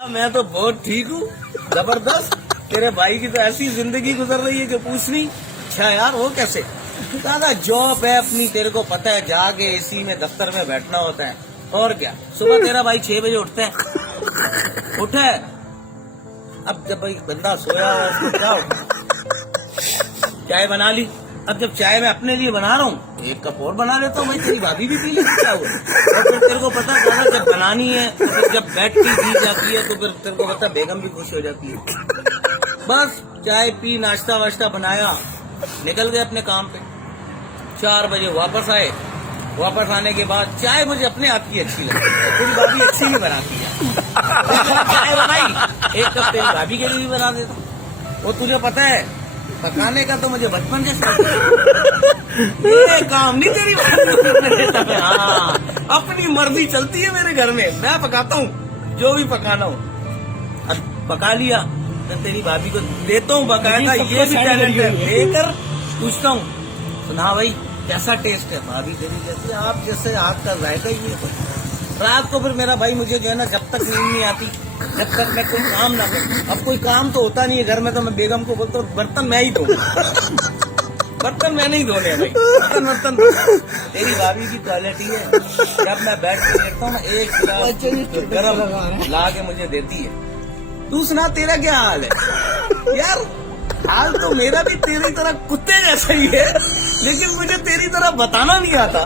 मैं तो बहुत ठीक हूँ, जबरदस्त। तेरे भाई की तो ऐसी जिंदगी गुजर रही है कि पूछ नहीं। अच्छा यार, वो कैसे? दादा जॉब है अपनी, तेरे को पता है, जाके एसी में दफ्तर में बैठना होता है। और क्या, सुबह तेरा भाई 6 बजे उठते हैं, उठे। अब जब भाई बंदा सोया हुआ है, उसको क्या उठा, चाय बना ली। अब जब चाय मैं अपने लिए बना रहा हूँ, एक कप और बना लेता हूँ, भाई तेरी भाभी भी पी ले, क्या हुआ? और फिर तेरे को पता है दादा, जब बनानी है तो फिर जब बैठ के दी जाती है तो फिर तेरे को पता है बेगम भी खुश हो जाती है। बस चाय पी, नाश्ता वाश्ता बनाया, निकल गए अपने काम पे। 4 बजे वापस आए। वापस आने के बाद चाय मुझे अपने हाथ की अच्छी लगी, तेरी भाभी अच्छी नहीं बनाती है। चाय बनाई, एक कप तेरी भाभी के लिए भी बना देता। वो तुझे पता है, पकाने का तो मुझे बचपन से शौक है। ये काम नहीं तेरी भाभी। हाँ, अपनी मर्जी चलती है मेरे घर में, मैं पकाता हूँ जो भी पकाना हो। अब पका लिया तो तेरी भाभी को देता हूँ बकायदा, ये भी टैलेंट है, लेकर पूछता हूँ, सुना भाई कैसा टेस्ट है? भाभी तेरी जैसी, आप जैसे हाथ का जायका ही नहीं है। रात को फिर मेरा भाई मुझे जो है ना, जब तक नींद नहीं आती, जब तक मैं कोई काम ना करूं। अब कोई काम तो होता नहीं है घर में, तो मैं बेगम को बोलता हूँ बर्तन मैं ही धोऊं। बर्तन मैं नहीं धोने भाई, बर्तन तेरी भाभी की क्वालिटी है। जब मैं बैठ के देखता हूँ ना, एक गिलास गरम ला के मुझे देती है। तू सुना, तेरा क्या हाल है? यार हाल तो मेरा भी तेरी तरह कुत्ते जैसा ही है, लेकिन मुझे तेरी तरह बताना नहीं आता।